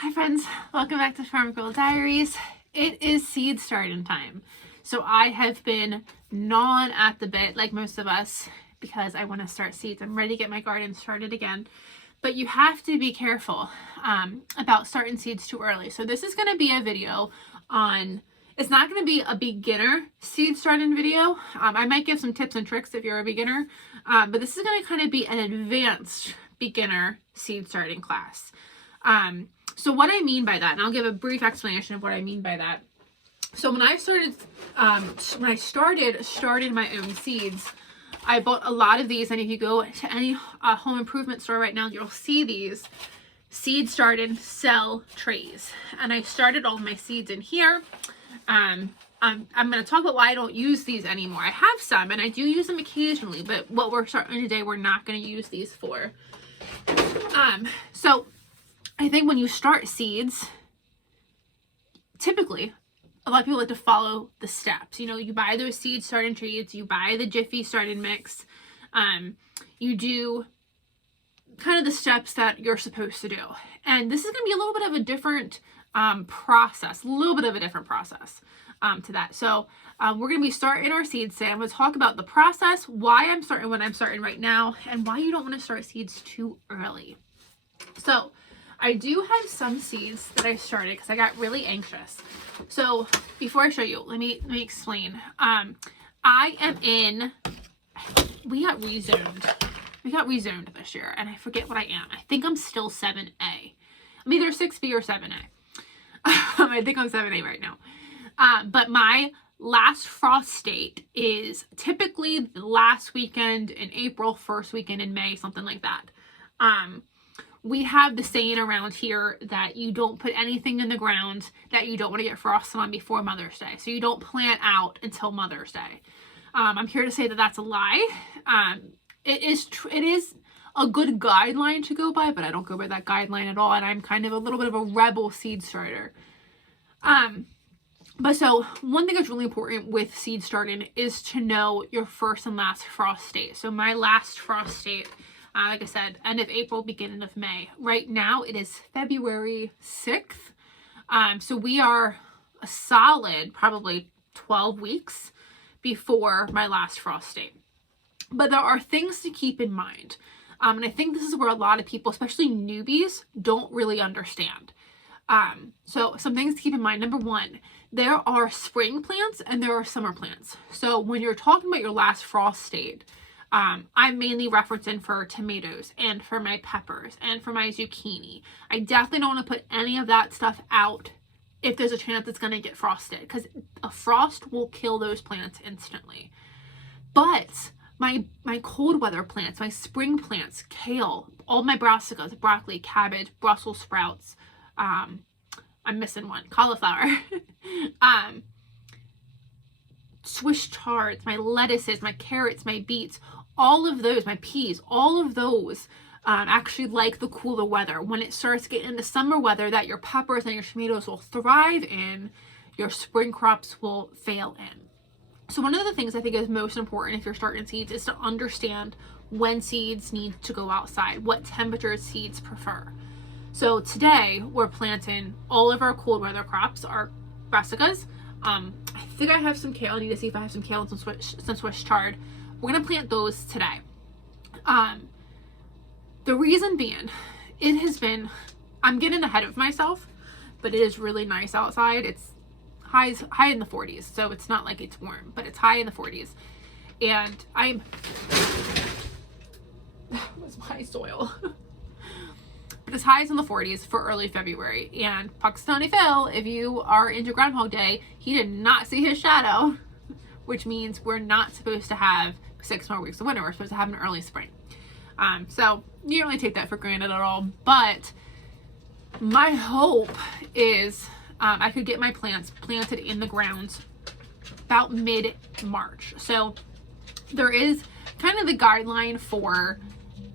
Hi friends, welcome back to Farm Girl Diaries. It is seed starting time. So I have been gnawing at the bit like most of us because I want to start seeds. I'm ready to get my garden started again. But you have to be careful about starting seeds too early. So this is going to be a video on, it's not going to be a beginner seed starting video. I might give some tips and tricks if you're a beginner, but this is going to kind of be an advanced beginner seed starting class. So what I mean by that, and I'll give a brief explanation of what I mean by that. So when I started my own seeds, I bought a lot of these, and if you go to any home improvement store right now, you'll see these seed started sell trays. And I started all my seeds in here. I'm going to talk about why I don't use these anymore. I have some, and I do use them occasionally, but what we're starting today, we're not going to use these for. So I think when you start seeds, typically, a lot of people like to follow the steps. You know, you buy those seed starting trees, you buy the Jiffy starting mix, you do kind of the steps that you're supposed to do. And this is going to be a little bit of a different process, to that. So we're going to be starting our seeds today. I'm going to talk about the process, why I'm starting when I'm starting right now, and why you don't want to start seeds too early. So I do have some seeds that I started because I got really anxious. So before I show you, let me explain. We got rezoned this year, and I forget what I am. I think I'm still 7A. I'm either 6B or 7A. I think I'm 7A right now. But my last frost date is typically the last weekend in April, first weekend in May, something like that. We have the saying around here that you don't put anything in the ground that you don't want to get frosted on before Mother's Day. So you don't plant out until Mother's Day. I'm here to say that that's a lie. It is a good guideline to go by, but I don't go by that guideline at all. And I'm kind of a little bit of a rebel seed starter. But so one thing that's really important with seed starting is to know your first and last frost date. So my last frost date, like I said, end of April, beginning of May. Right now, it is February 6th. So we are a solid probably 12 weeks before my last frost date. But there are things to keep in mind. And I think this is where a lot of people, especially newbies, don't really understand. So some things to keep in mind. Number one, there are spring plants and there are summer plants. So when you're talking about your last frost date, I'm mainly referencing for tomatoes and for my peppers and for my zucchini. I definitely don't want to put any of that stuff out if there's a chance it's going to get frosted, because a frost will kill those plants instantly. But my cold weather plants, my spring plants, kale, all my brassicas, broccoli, cabbage, Brussels sprouts, I'm missing one, cauliflower, Swiss chards, my lettuces, my carrots, my beets, all of those, my peas, all of those actually like the cooler weather. When it starts getting into summer weather that your peppers and your tomatoes will thrive in, your spring crops will fail in. So one of the things I think is most important if you're starting seeds is to understand when seeds need to go outside, what temperatures seeds prefer. So today we're planting all of our cold weather crops, our brassicas. I think I have some kale. I need to see if I have some kale and some Swiss chard. We're going to plant those today. The reason being, I'm getting ahead of myself, but it is really nice outside. It's high in the 40s, so it's not like it's warm, but it's high in the 40s. And that was my soil. But it's highs in the 40s for early February. And Pakistani Phil, if you are into Groundhog Day, he did not see his shadow, which means we're not supposed to have 6 more weeks of winter. We're supposed to have an early spring. So you don't really take that for granted at all. But my hope is I could get my plants planted in the ground about mid-March. So there is kind of the guideline for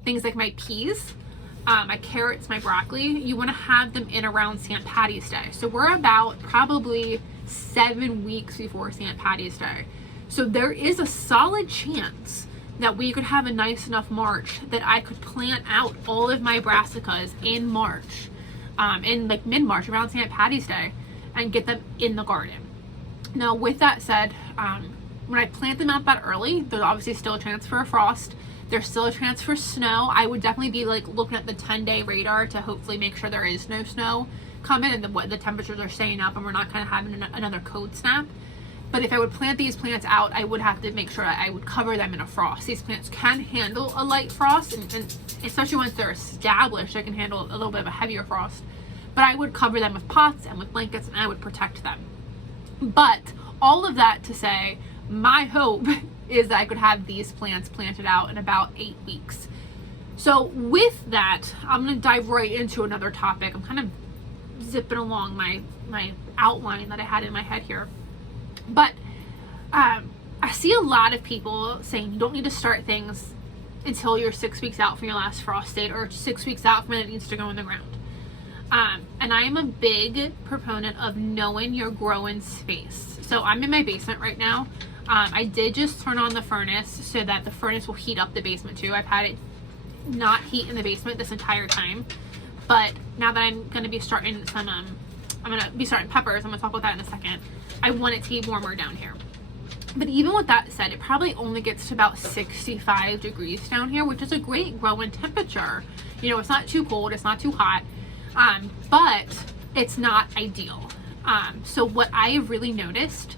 things like my peas, my carrots, my broccoli. You want to have them in around St. Patty's Day. So we're about probably 7 weeks before St. Patty's Day. So there is a solid chance that we could have a nice enough March that I could plant out all of my brassicas in March in like mid-March around St. Patty's Day and get them in the garden. Now with that said, when I plant them out that early, there's obviously still a chance for a frost. There's still a chance for snow. I would definitely be like looking at the 10-day radar to hopefully make sure there is no snow coming and the temperatures are staying up and we're not kind of having another cold snap. But if I would plant these plants out, I would have to make sure I would cover them in a frost. These plants can handle a light frost, and especially once they're established, they can handle a little bit of a heavier frost. But I would cover them with pots and with blankets, and I would protect them. But all of that to say, my hope is that I could have these plants planted out in about 8 weeks. So with that, I'm going to dive right into another topic. I'm kind of zipping along my outline that I had in my head here. But I see a lot of people saying you don't need to start things until you're 6 weeks out from your last frost date or 6 weeks out from when it needs to go in the ground. And I am a big proponent of knowing your growing space. So I'm in my basement right now. I did just turn on the furnace so that the furnace will heat up the basement too. I've had it not heat in the basement this entire time. But now that I'm going to be starting some, I'm going to be starting peppers. I'm going to talk about that in a second. I want it to be warmer down here. But even with that said, it probably only gets to about 65 degrees down here, which is a great growing temperature. You know, it's not too cold, it's not too hot, but it's not ideal. So what I have really noticed,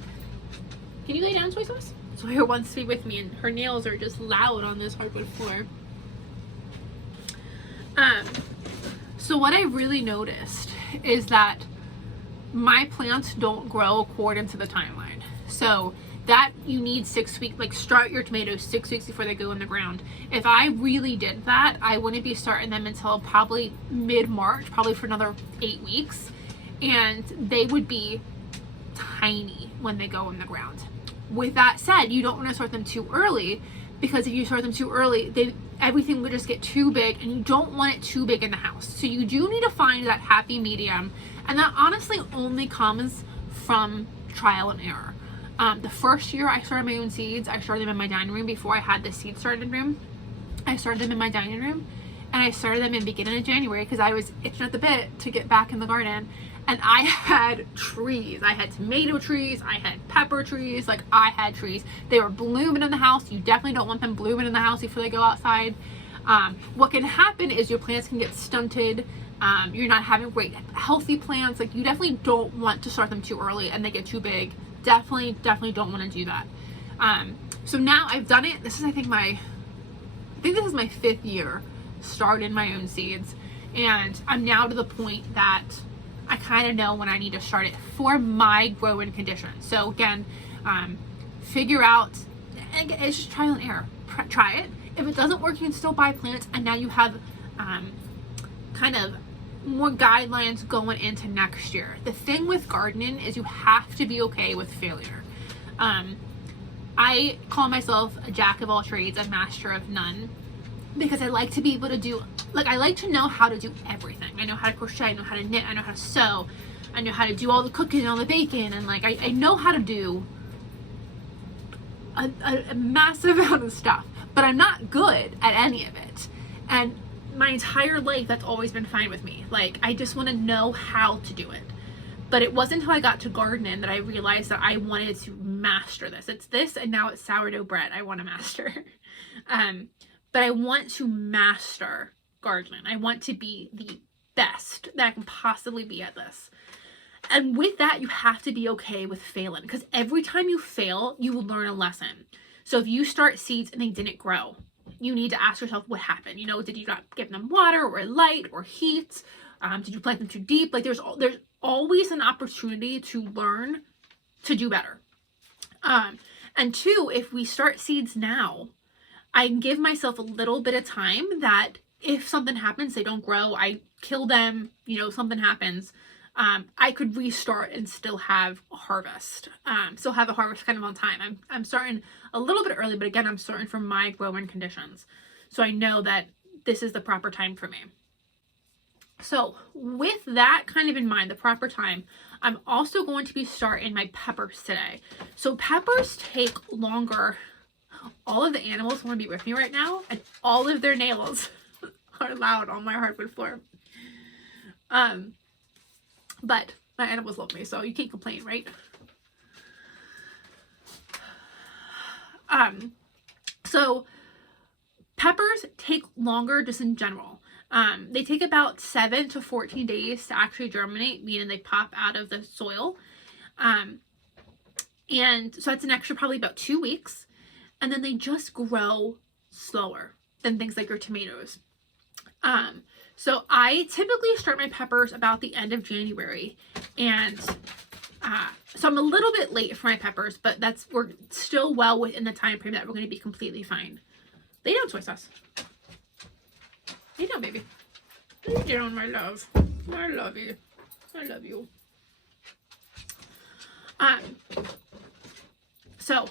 can you lay down, Soy Sauce? Sawyer wants to be with me and her nails are just loud on this hardwood floor. So what I really noticed is that my plants don't grow according to the timeline. So that you need 6 weeks, like start your tomatoes 6 weeks before they go in the ground. If I really did that, I wouldn't be starting them until probably mid-March, probably for another 8 weeks. And they would be tiny when they go in the ground. With that said, you don't want to start them too early, because if you start them too early, everything would just get too big, and you don't want it too big in the house. So you do need to find that happy medium, and that honestly only comes from trial and error. The first year I started my own seeds, I started them in my dining room before I had the seed started room. I started them in my dining room, and I started them in beginning of January because I was itching at the bit to get back in the garden. And I had trees. I had tomato trees. I had pepper trees. Like, I had trees. They were blooming in the house. You definitely don't want them blooming in the house before they go outside. What can happen is your plants can get stunted. You're not having great healthy plants. Like, you definitely don't want to start them too early and they get too big. Definitely don't want to do that. So now I've done it. This is, I think this is my 5th year starting my own seeds. And I'm now to the point that I kind of know when I need to start it for my growing conditions. So again, figure out, and again, it's just trial and error. Try it. If it doesn't work, you can still buy plants, and now you have kind of more guidelines going into next year. The thing with gardening is you have to be okay with failure. I call myself a jack of all trades, a master of none, because I like to be able to do, like, I like to know how to do everything. I know how to crochet, I know how to knit, I know how to sew, I know how to do all the cooking and all the baking, and like, I know how to do a massive amount of stuff, but I'm not good at any of it. And my entire life, that's always been fine with me. Like, I just want to know how to do it. But it wasn't until I got to gardening that I realized that I wanted to master this. It's this, and now it's sourdough bread I want to master. But I want to master gardening. I want to be the best that I can possibly be at this. And with that, you have to be okay with failing, because every time you fail, you will learn a lesson. So if you start seeds and they didn't grow, you need to ask yourself what happened. You know, did you not give them water or light or heat? Did you plant them too deep? Like, there's always an opportunity to learn to do better. And 2, if we start seeds now, I give myself a little bit of time that if something happens, they don't grow, I kill them, you know, something happens, I could restart and still have a harvest. Still have a harvest kind of on time. I'm starting a little bit early, but again, I'm starting from my growing conditions. So I know that this is the proper time for me. So with that kind of in mind, the proper time, I'm also going to be starting my peppers today. So peppers take longer. All of the animals want to be with me right now, and all of their nails are loud on my hardwood floor. But my animals love me, so you can't complain, right? So peppers take longer just in general. They take about 7 to 14 days to actually germinate, meaning they pop out of the soil. And so that's an extra probably about 2 weeks. And then they just grow slower than things like your tomatoes. So I typically start my peppers about the end of January. And so I'm a little bit late for my peppers, but we're still well within the time frame that we're going to be completely fine. Lay down, soy sauce. Lay down, baby. Lay down, my love. I love you. I love you. So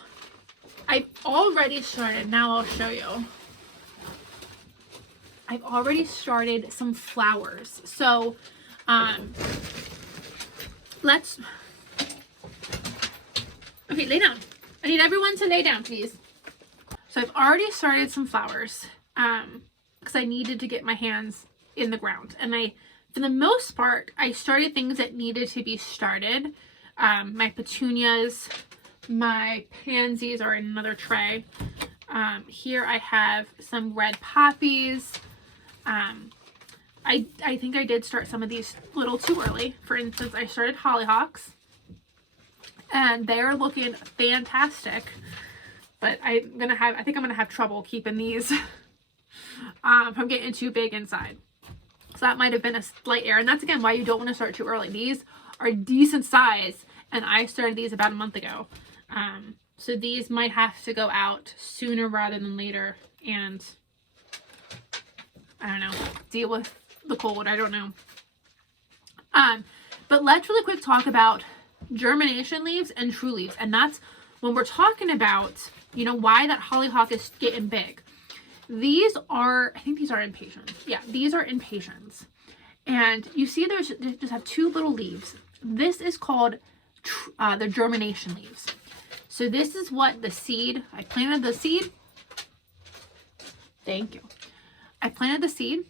I've already started. Now I'll show you. I've already started some flowers. So okay, lay down. I need everyone to lay down, please. So I've already started some flowers because I needed to get my hands in the ground. And for the most part, I started things that needed to be started. My petunias, my pansies are in another tray. Here I have some red poppies. I think I did start some of these a little too early. For instance, I started hollyhocks. And they're looking fantastic. But I think I'm gonna have trouble keeping these from getting too big inside. So that might have been a slight error. And that's again why you don't want to start too early. These are decent size, and I started these about a month ago. So these might have to go out sooner rather than later, and I don't know, deal with the cold. I don't know. But let's really quick talk about germination leaves and true leaves. And that's when we're talking about, you know, why that hollyhock is getting big. These are, I think these are impatiens. Yeah, these are impatiens. And you see they just have 2 little leaves. This is called the germination leaves. So this is what the seed, I planted the seed. Thank you. I planted the seed,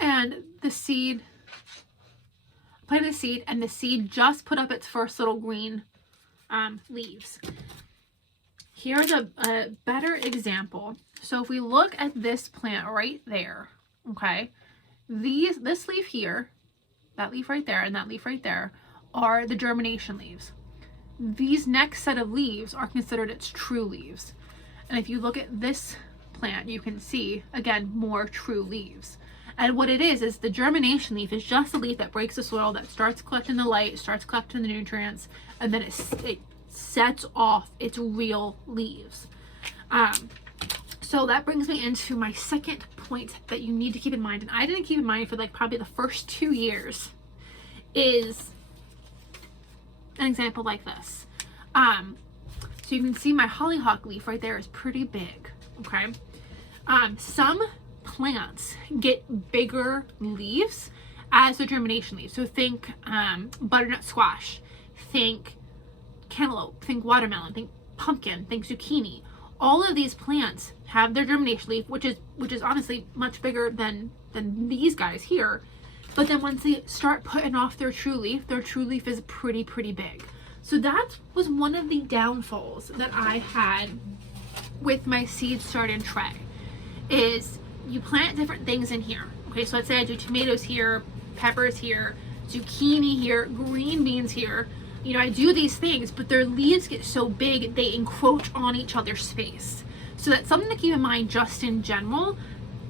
and the seed just put up its first little green leaves. Here's a better example. So if we look at this plant right there, okay, this leaf here, that leaf right there, and that leaf right there are the germination leaves. These next set of leaves are considered its true leaves. And if you look at this plant, you can see, again, more true leaves. And what it is the germination leaf is just a leaf that breaks the soil, that starts collecting the light, starts collecting the nutrients, and then it sets off its real leaves. So that brings me into my second point that you need to keep in mind, and I didn't keep in mind for like probably the first 2 years, is an example like this. So you can see my hollyhock leaf right there is pretty big, okay? Some plants get bigger leaves as the germination leaves. So think butternut squash, think cantaloupe, think watermelon, think pumpkin, think zucchini. All of these plants have their germination leaf, which is honestly much bigger than these guys here. But then once they start putting off their true leaf is pretty big. So that was one of the downfalls that I had with my seed starting tray, is you plant different things in here. Okay, so let's say I do tomatoes here, peppers here, zucchini here, green beans here. You know, I do these things, but their leaves get so big, they encroach on each other's space. So that's something to keep in mind just in general.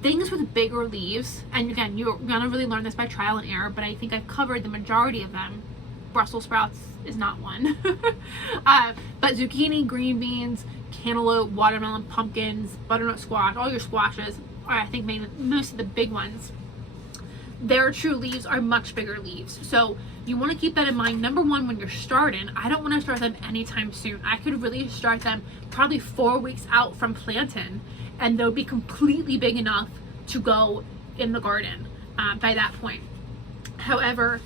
Things with bigger leaves, and again, you're gonna really learn this by trial and error, but I think I've covered the majority of them. Brussels sprouts is not one. But zucchini, green beans, cantaloupe, watermelon, pumpkins, butternut squash, all your squashes, or I think mainly most of the big ones, their true leaves are much bigger leaves. So you want to keep that in mind. Number one, when you're starting, I don't want to start them anytime soon. I could really start them probably 4 weeks out from planting, and they'll be completely big enough to go in the garden by that point. However,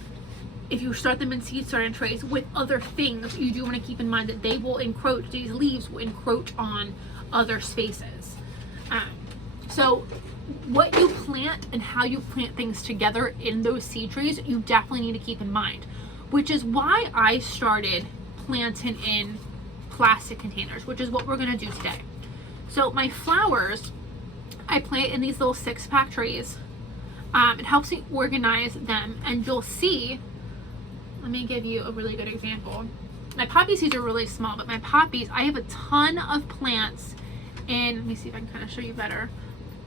if you start them in seed starting trays with other things, you do want to keep in mind that they will encroach, these leaves will encroach on other spaces. So what you plant and how you plant things together in those seed trays, you definitely need to keep in mind, which is why I started planting in plastic containers, which is what we're going to do today. So my flowers, I plant in these little 6-pack trays. It helps me organize them, and you'll see, let me give you a really good example. My poppy seeds are really small, but my poppies, I have a ton of plants in, let me see if I can kind of show you better.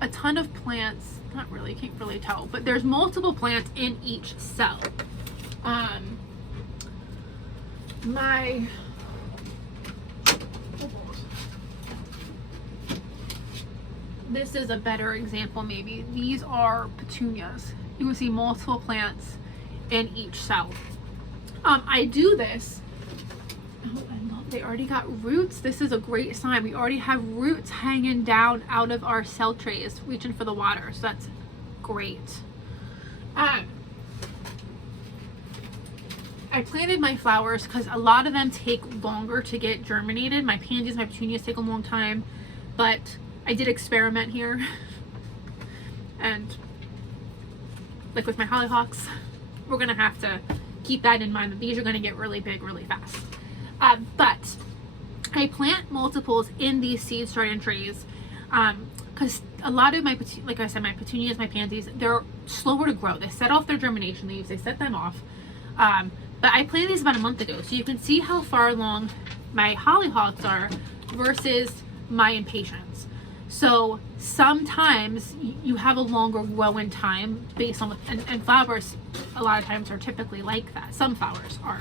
A ton of plants, not really, can't really tell, but there's multiple plants in each cell. This is a better example maybe. These are petunias. You can see multiple plants in each cell. I do this. Oh, I love, they already got roots. This is a great sign. We already have roots hanging down out of our cell trays, reaching for the water. So that's great. I planted my flowers because a lot of them take longer to get germinated. My pansies, my petunias take a long time, but I did experiment here. And like with my hollyhocks, we're gonna have to keep that in mind, that these are gonna get really big really fast. But I plant multiples in these seed starting trays because a lot of my, like I said, my petunias, my pansies, they're slower to grow. They set off their germination leaves, they set them off. But I planted these about a month ago, so you can see how far along my hollyhocks are versus my impatiens. So sometimes you have a longer growing time based on, and flowers a lot of times are typically like that. Some flowers are.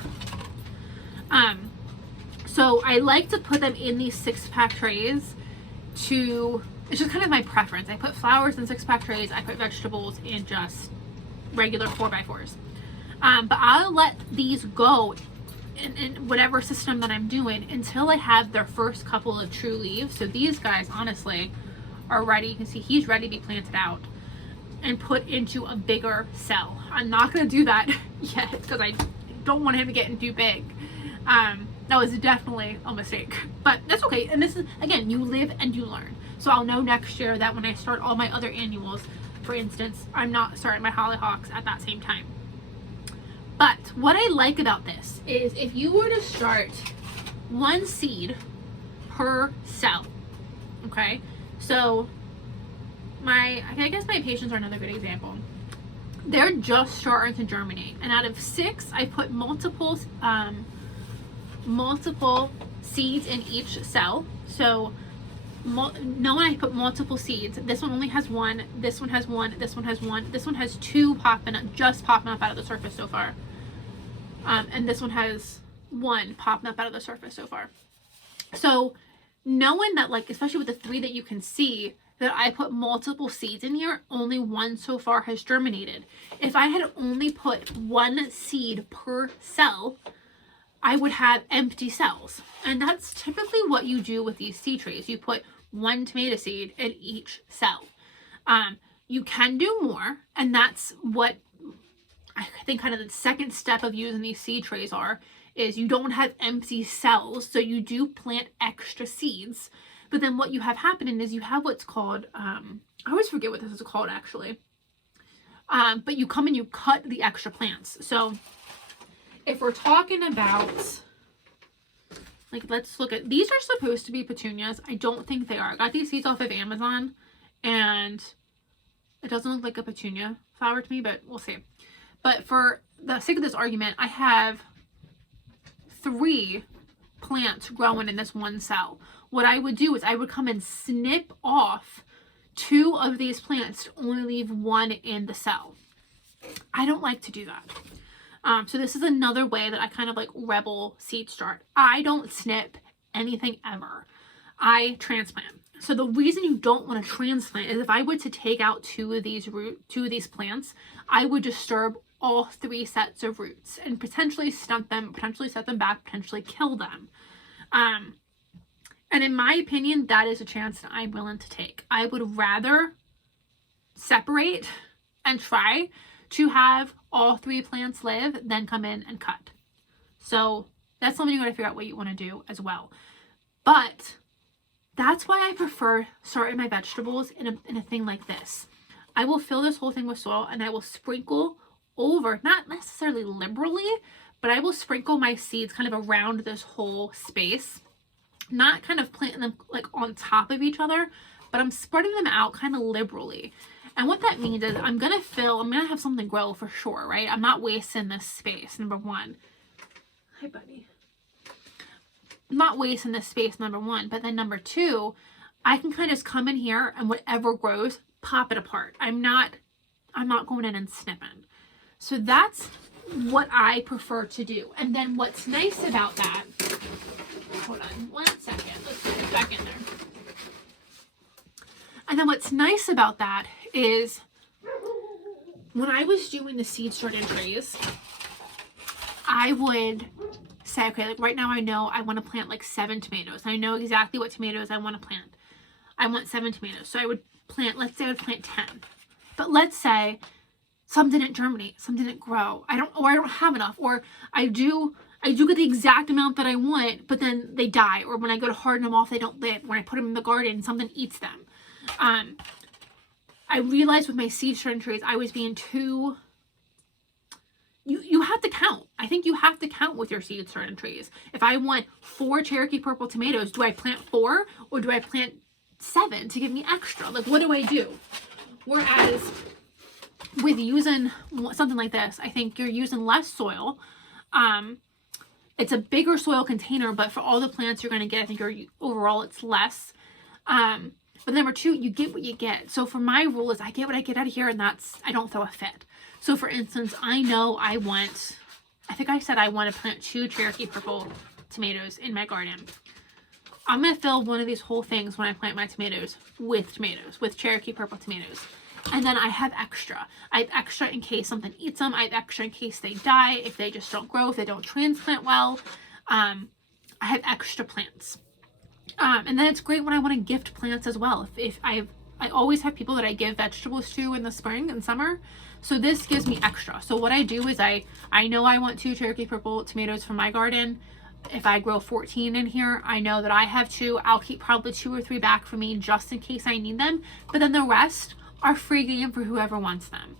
So I like to put them in these 6-pack trays to, it's just kind of my preference. I put flowers in 6-pack trays. I put vegetables in just regular 4x4s. But I'll let these go in whatever system that I'm doing until I have their first couple of true leaves. So these guys honestly are ready. You can see he's ready to be planted out and put into a bigger cell. I'm not going to do that yet because I don't want him to get too big. That was definitely a mistake, but that's okay. And this is, again, you live and you learn. So I'll know next year that when I start all my other annuals, for instance, I'm not starting my hollyhocks at that same time. But what I like about this is if you were to start 1 seed per cell, okay? So I guess my patients are another good example. They're just starting to germinate, and out of 6, I put multiple seeds in each cell. So I put multiple seeds. This one only has 1. This one has 1. This one has 1. This one has 2 popping up out of the surface so far. And this one has 1 popping up out of the surface so far. So knowing that, like, especially with the 3 that you can see, that I put multiple seeds in here, only 1 so far has germinated. If I had only put 1 seed per cell, I would have empty cells. And that's typically what you do with these seed trays. You put 1 tomato seed in each cell. You can do more, and that's what I think kind of the second step of using these seed trays is you don't have empty cells, so you do plant extra seeds. But then what you have happening is you have what's called, I always forget what this is called actually, but you come and you cut the extra plants. So if we're talking about, like, let's look at, these are supposed to be petunias. I don't think they are. I got these seeds off of Amazon, and it doesn't look like a petunia flower to me, but we'll see. But for the sake of this argument, I have 3 plants growing in this 1 cell. What I would do is I would come and snip off 2 of these plants to only leave 1 in the cell. I don't like to do that. So this is another way that I kind of like rebel seed start. I don't snip anything ever. I transplant. So the reason you don't want to transplant is if I were to take out 2 of these plants, I would disturb all 3 sets of roots and potentially stunt them, potentially set them back, potentially kill them. And in my opinion, that is a chance that I'm willing to take. I would rather separate and try to have all 3 plants live than come in and cut. So that's something you got to figure out what you want to do as well. But that's why I prefer starting my vegetables in a thing like this. I will fill this whole thing with soil and I will sprinkle over, not necessarily liberally, but I will sprinkle my seeds kind of around this whole space, not kind of planting them like on top of each other, but I'm spreading them out kind of liberally. And what that means is I'm going to have something grow for sure, right? I'm not wasting this space, number one. Hi, buddy. I'm not wasting this space, number one. But then number two, I can kind of just come in here and whatever grows, pop it apart. I'm not going in and snipping. So that's what I prefer to do. And then what's nice about that, hold on 1 second, let's get it back in there. And then what's nice about that is when I was doing the seed starting trays, I would say, okay, like right now I know I want to plant like 7 tomatoes. I know exactly what tomatoes I want to plant. I want 7 tomatoes. So I would plant, let's say I would plant 10. But let's say some didn't germinate, some didn't grow. I don't have enough, or I do get the exact amount that I want, but then they die, or when I go to harden them off, they don't live. When I put them in the garden, something eats them. I realized with my seed starting trays, I was being too, you have to count. I think you have to count with your seed starting trays. If I want 4 Cherokee Purple tomatoes, do I plant 4 or do I plant 7 to give me extra? Like, what do I do? Whereas with using something like this, I think you're using less soil. It's a bigger soil container, but for all the plants you're going to get, I think overall it's less. But number two, you get what you get. So for my rule is I get what I get out of here, and I don't throw a fit. So for instance, I know I think I said I want to plant 2 Cherokee Purple tomatoes in my garden. I'm going to fill one of these whole things when I plant my tomatoes, with Cherokee Purple tomatoes. And then I have extra. I have extra in case something eats them. I have extra in case they die, if they just don't grow, if they don't transplant well. I have extra plants. And then it's great when I want to gift plants as well. If I always have people that I give vegetables to in the spring and summer. So this gives me extra. So what I do is I know I want 2 Cherokee Purple tomatoes from my garden. If I grow 14 in here, I know that I have 2. I'll keep probably 2 or 3 back for me just in case I need them. But then the rest are free game for whoever wants them.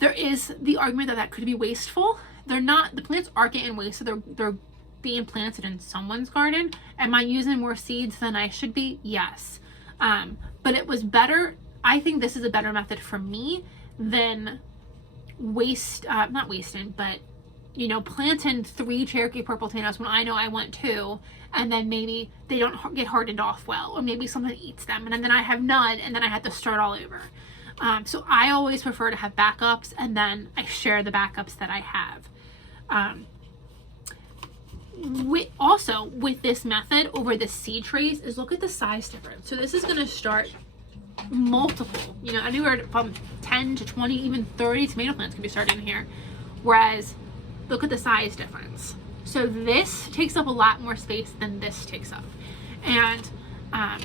There is the argument that could be wasteful. They're not, the plants aren't getting wasted. They're being planted in someone's garden. Am I using more seeds than I should be? Yes. But it was better. I think this is a better method for me than not wasting, but planting 3 Cherokee Purple tomatoes when I know I want 2, and then maybe they don't get hardened off well, or maybe something eats them, and then I have none, and then I have to start all over. So I always prefer to have backups, and then I share the backups that I have. With this method over the seed trays is look at the size difference. So this is going to start multiple, anywhere from 10 to 20, even 30 tomato plants can be started in here. Whereas look at the size difference. So this takes up a lot more space than this takes up. And I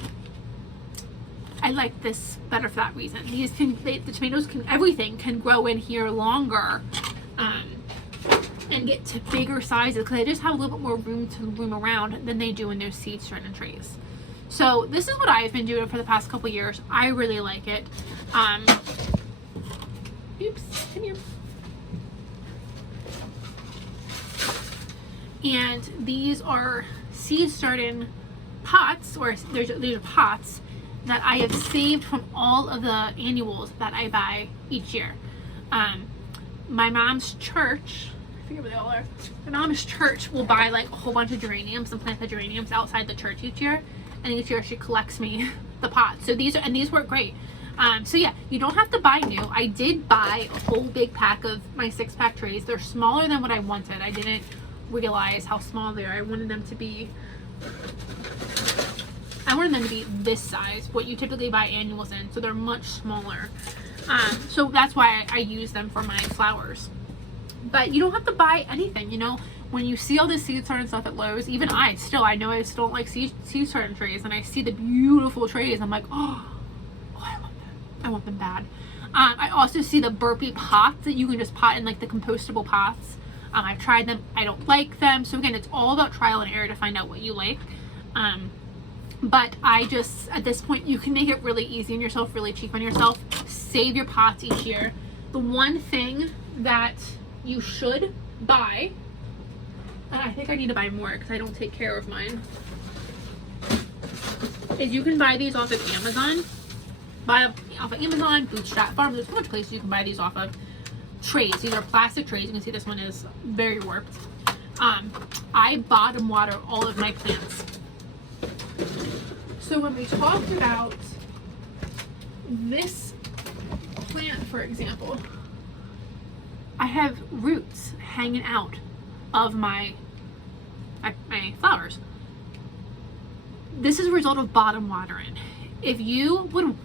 like this better for that reason. The tomatoes everything can grow in here longer and get to bigger sizes because they just have a little bit more room to roam around than they do in their seed starting trays. So this is what I've been doing for the past couple years. I really like it. Oops, come here. And these are seed starting pots, or these are pots that I have saved from all of the annuals that I buy each year. My mom's church, I forget where they all are. My mom's church will buy like a whole bunch of geraniums and plant the geraniums outside the church each year. And each year she collects me the pots. So these work great. So yeah, you don't have to buy new. I did buy a whole big pack of my 6-pack trays. They're smaller than what I wanted. I didn't realize how small they are. I wanted them to be this size, what you typically buy annuals in. So they're much smaller. So that's why I use them for my flowers. But you don't have to buy anything, when you see all this seed starting stuff at Lowe's, even I still don't like seed starting trays, and I see the beautiful trays, I'm like, oh, I want them bad. I also see the burpee pots that you can just pot in, like the compostable pots. I've tried them, I don't like them. So again, it's all about trial and error to find out what you like. But I just, at this point, you can make it really easy on yourself, really cheap on yourself. Save your pots each year. The one thing that you should buy, and I think I need to buy more because I don't take care of mine, is you can buy these off of Amazon. Buy off of Amazon, Bootstrap Farm. There's so much places you can buy these off of. Trays. These are plastic trays. You can see this one is very warped. I bottom water all of my plants. So when we talk about this plant, for example, I have roots hanging out of my flowers. This is a result of bottom watering. If you would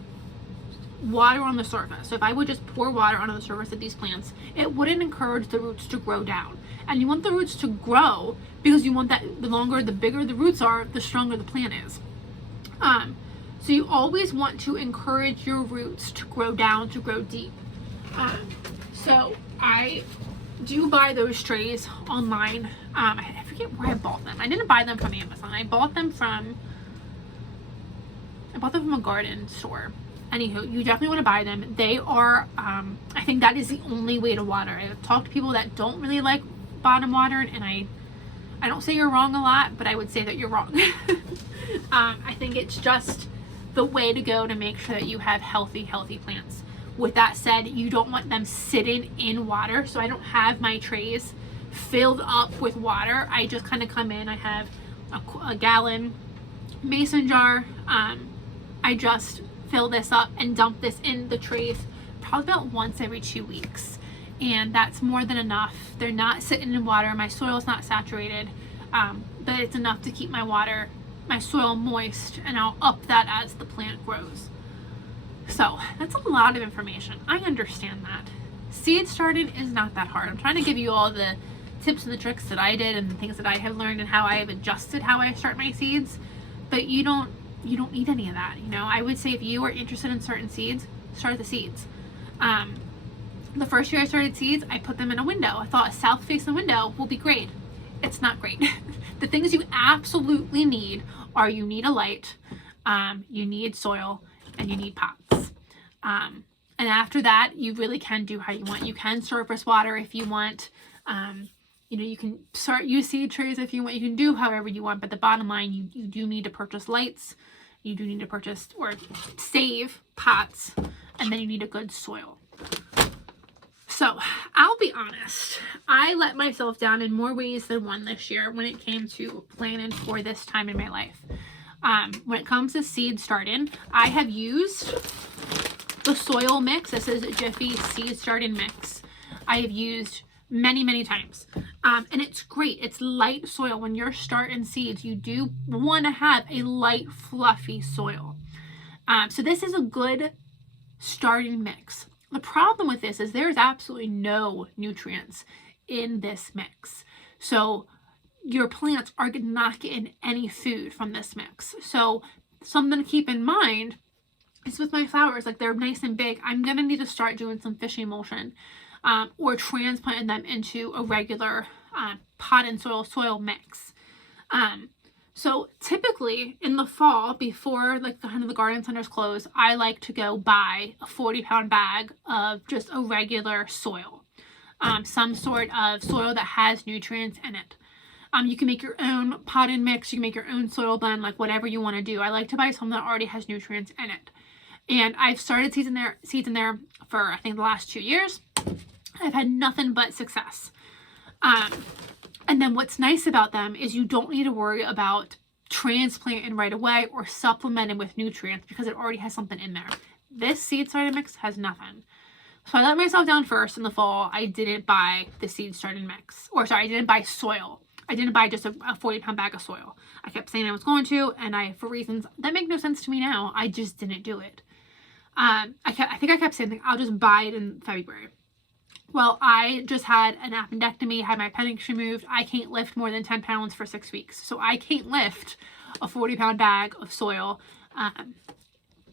water on the surface, so if I would just pour water onto the surface of these plants, it wouldn't encourage the roots to grow down. And you want the roots to grow because you want that, the bigger the roots are, the stronger the plant is. So you always want to encourage your roots to grow down, to grow deep. So I do buy those trays online. I forget where I bought them. I didn't buy them from Amazon. I bought them from a garden store. Anywho, you definitely want to buy them. They are, I think that is the only way to water. I've talked to people that don't really like bottom watering, and I don't say you're wrong a lot, but I would say that you're wrong. I think it's just the way to go to make sure that you have healthy plants. With that said, you don't want them sitting in water. So I don't have my trays filled up with water. I just kind of come in. I have a gallon mason jar. I just fill this up and dump this in the trays probably about once every 2 weeks. And that's more than enough. They're not sitting in water. My soil is not saturated, but it's enough to keep my soil moist, and I'll up that as the plant grows. So that's a lot of information. I understand that. Seed starting is not that hard. I'm trying to give you all the tips and the tricks that I did and the things that I have learned and how I have adjusted how I start my seeds. But you don't need any of that. You know, I would say if you are interested in certain seeds, start the seeds. The first year I started seeds, I put them in a window. I thought a south facing window will be great. It's not great. The things you absolutely need are, you need a light, you need soil, and you need pots. And after that, you really can do how you want. You can surface water if you want. You can use seed trays if you want. You can do however you want. But the bottom line, you do need to purchase lights. You do need to purchase or save pots. And then you need a good soil. So I'll be honest, I let myself down in more ways than one this year when it came to planning for this time in my life. When it comes to seed starting, I have used the soil mix. This is Jiffy Seed Starting Mix. I have used many times. And it's great. It's light soil. When you're starting seeds, you do want to have a light, fluffy soil. So this is a good starting mix. The problem with this is there's absolutely no nutrients in this mix. So your plants are not getting any food from this mix. So something to keep in mind is with my flowers, like they're nice and big, I'm going to need to start doing some fish emulsion or transplanting them into a regular pot and soil mix. So typically in the fall, before like the garden centers close, I like to go buy a 40-pound bag of just a regular soil, some sort of soil that has nutrients in it. You can make your own pot and mix. You can make your own soil blend, like whatever you want to do. I like to buy something that already has nutrients in it. And I've started seeds in there for I think the last 2 years. I've had nothing but success. And then what's nice about them is you don't need to worry about transplanting right away or supplementing with nutrients because it already has something in there. This seed starting mix has nothing. So I let myself down first in the fall. I didn't buy the seed starting mix. I didn't buy soil. I didn't buy just a 40-pound bag of soil. I kept saying I was going to, and for reasons that make no sense to me now, I just didn't do it. I think I kept saying, I'll just buy it in February. Well, I just had an appendectomy, had my appendix removed. I can't lift more than 10 pounds for 6 weeks. So I can't lift a 40-pound bag of soil,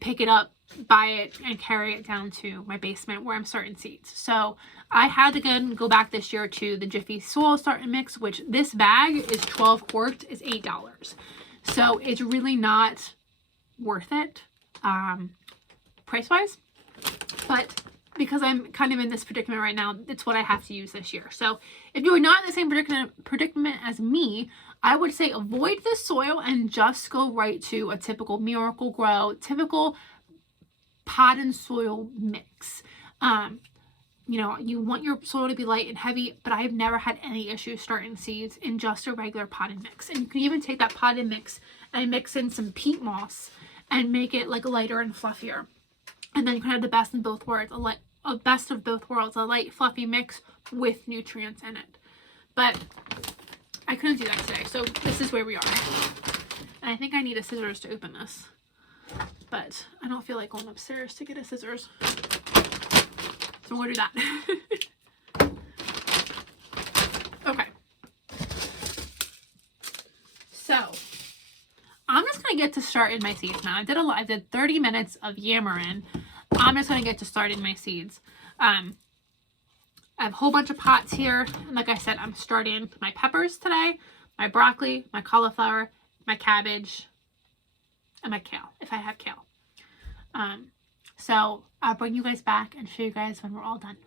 pick it up, buy it, and carry it down to my basement where I'm starting seeds. So I had to go back this year to the Jiffy Soil Starting Mix, which this bag is 12 quarts, is $8. So it's really not worth it price wise, but because I'm kind of in this predicament right now, it's what I have to use this year. So if you're not in the same predicament as me, I would say avoid the soil and just go right to a typical Miracle-Gro, typical pot and soil mix. You know, you want your soil to be light and heavy, but I've never had any issues starting seeds in just a regular potted mix. And you can even take that potted mix and mix in some peat moss and make it like lighter and fluffier. And then you can have the best in both worlds, a best of both worlds, a light fluffy mix with nutrients in it. But I couldn't do that today, so this is where we are. And I think I need a scissors to open this, but I don't feel like going upstairs to get a scissors. So we'll do that. Okay. So I'm just gonna get to start in my seeds now. I did 30 minutes of yammering. I'm just gonna get to start in my seeds. I have a whole bunch of pots here, and like I said, I'm starting my peppers today, my broccoli, my cauliflower, my cabbage, and my kale, if I have kale. So I'll bring you guys back and show you guys when we're all done.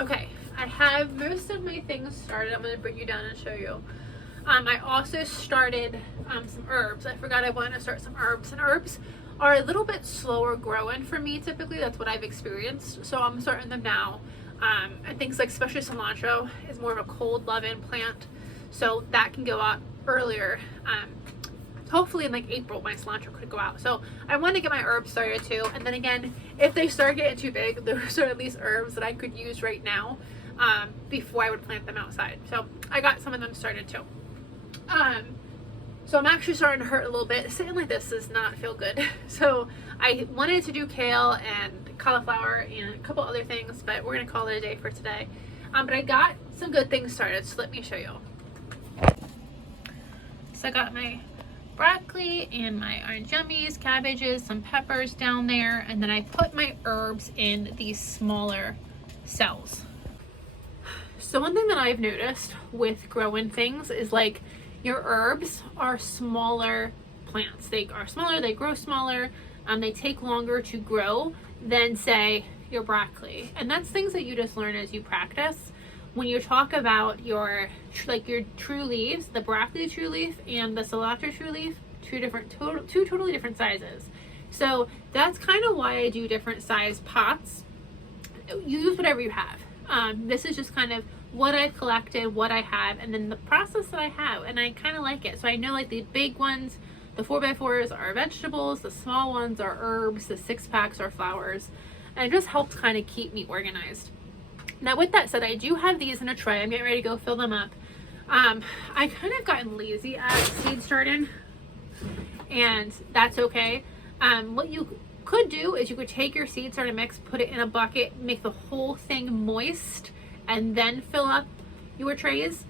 Okay, I have most of my things started. I'm going to bring you down and show you. I also started some herbs. I forgot I wanted to start some herbs. And herbs are a little bit slower growing for me typically. That's what I've experienced. So I'm starting them now. And things like, especially cilantro, is more of a cold loving plant. So that can go out earlier. Hopefully in like April my cilantro could go out. So I want to get my herbs started too. And then again, if they start getting too big, those are at least herbs that I could use right now before I would plant them outside. So I got some of them started too. So I'm actually starting to hurt a little bit. Sitting like this does not feel good. So I wanted to do kale and cauliflower and a couple other things, but we're going to call it a day for today. But I got some good things started, so let me show you. So I got my broccoli and my orange yummies, cabbages, some peppers down there, and then I put my herbs in these smaller cells. So one thing that I've noticed with growing things is like your herbs are smaller plants. They are smaller, they grow smaller, they take longer to grow than say your broccoli. And that's things that you just learn as you practice. When you talk about your true leaves, the broccoli true leaf and the cilantro true leaf, two totally different sizes. So that's kind of why I do different size pots. You use whatever you have. This is just kind of what I've collected, what I have, and then the process that I have, and I kind of like it. So I know like the big ones, the 4x4s are vegetables, the small ones are herbs, the 6-packs are flowers, and it just helps kind of keep me organized. Now with that said, I do have these in a tray. I'm getting ready to go fill them up. I kind of gotten lazy at seed starting, and that's okay. What you could do is you could take your seed starter mix, put it in a bucket, make the whole thing moist, and then fill up your trays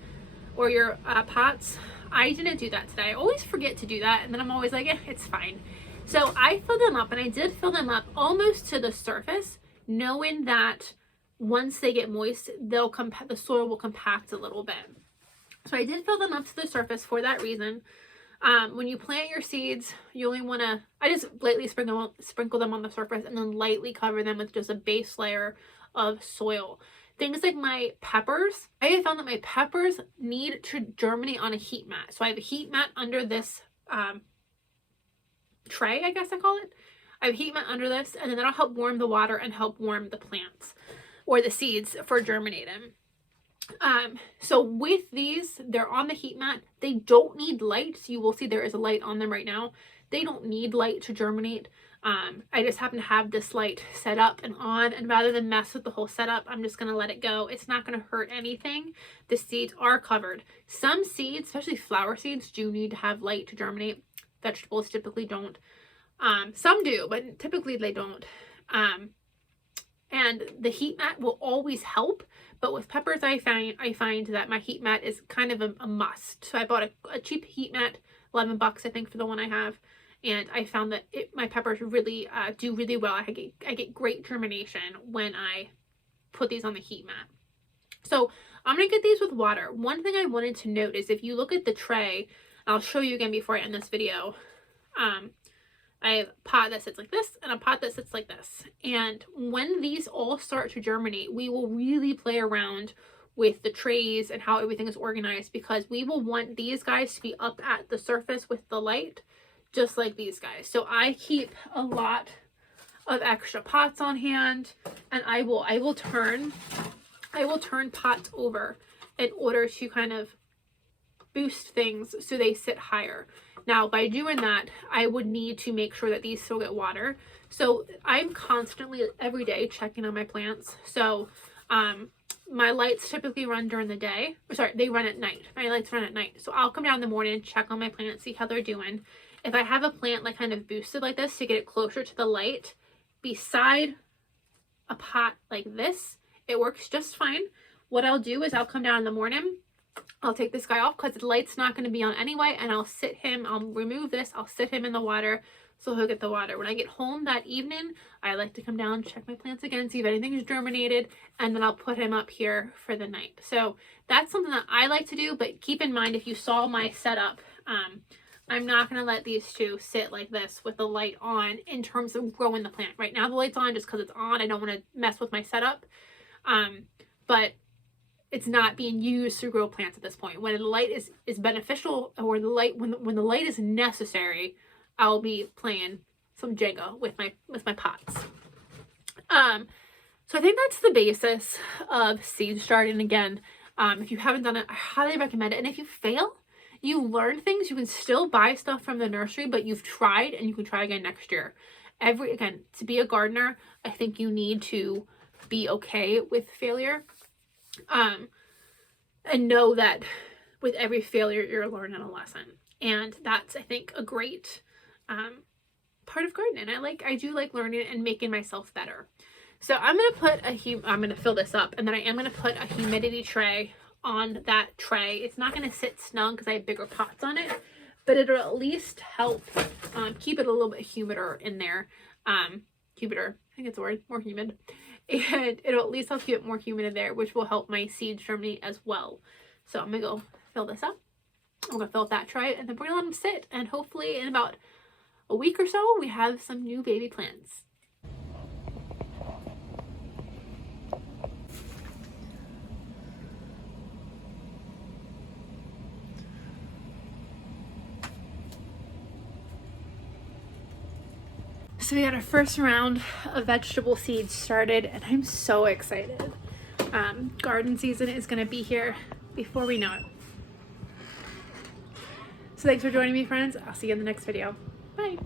or your pots. I didn't do that today. I always forget to do that, and then I'm always like, it's fine. So I filled them up, and I did fill them up almost to the surface, knowing that once they get moist, the soil will compact a little bit. So I did fill them up to the surface for that reason. When you plant your seeds, you only want to, I just lightly sprinkle them on the surface and then lightly cover them with just a base layer of soil. Things like my peppers, I have found that my peppers need to germinate on a heat mat. So I have a heat mat under this tray, I guess I call it. I have a heat mat under this, and then that'll help warm the water and help warm the plants or the seeds for germinating. So with these, they're on the heat mat. They don't need light. So you will see there is a light on them right now. They don't need light to germinate. I just happen to have this light set up and on, and rather than mess with the whole setup, I'm just going to let it go. It's not going to hurt anything. The seeds are covered. Some seeds, especially flower seeds, do need to have light to germinate. vegetables typically don't. Some do, but typically they don't. And the heat mat will always help, but with peppers I find that my heat mat is kind of a must. So I bought a cheap heat mat, $11 I think for the one I have, and I found that my peppers really do really well. I get great germination when I put these on the heat mat. So I'm gonna get these with water. One thing I wanted to note is if you look at the tray, I'll show you again before I end this video. I have a pot that sits like this and a pot that sits like this. And when these all start to germinate, we will really play around with the trays and how everything is organized, because we will want these guys to be up at the surface with the light, just like these guys. So I keep a lot of extra pots on hand, and I will turn pots over in order to kind of boost things so they sit higher. Now, by doing that, I would need to make sure that these still get water. So I'm constantly, every day, checking on my plants. So my lights typically run during the day. Sorry, they run at night. My lights run at night. So I'll come down in the morning and check on my plants, see how they're doing. If I have a plant like kind of boosted like this to get it closer to the light, beside a pot like this, it works just fine. What I'll do is I'll come down in the morning, I'll take this guy off because the light's not going to be on anyway, and I'll remove this, I'll sit him in the water so he'll get the water. When I get home that evening, I like to come down, check my plants again, see if anything's germinated, and then I'll put him up here for the night. So that's something that I like to do, but keep in mind, if you saw my setup, I'm not going to let these two sit like this with the light on in terms of growing the plant. Right now the light's on just because it's on. I don't want to mess with my setup, but it's not being used to grow plants at this point. When the light is beneficial, or the light when the light is necessary, I'll be playing some Jenga with my pots. So I think that's the basis of seed starting. Again, if you haven't done it, I highly recommend it. And if you fail, you learn things. You can still buy stuff from the nursery, but you've tried, and you can try again next year. Again, to be a gardener, I think you need to be okay with failure. And know that with every failure, you're learning a lesson. And that's, I think, a great part of gardening. I do like learning and making myself better. So I'm going to fill this up, and then I am going to put a humidity tray on that tray. It's not going to sit snug because I have bigger pots on it, but it'll at least help keep it a little bit humider in there. Humider, I think it's a word, more humid. And it'll at least help keep it more humid in there, which will help my seeds germinate as well. So I'm going to go fill this up. I'm going to fill up that tray, and then we're going to let them sit. And hopefully in about a week or so, we have some new baby plants. So we got our first round of vegetable seeds started, and I'm so excited. Garden season is going to be here before we know it. So thanks for joining me, friends. I'll see you in the next video. Bye.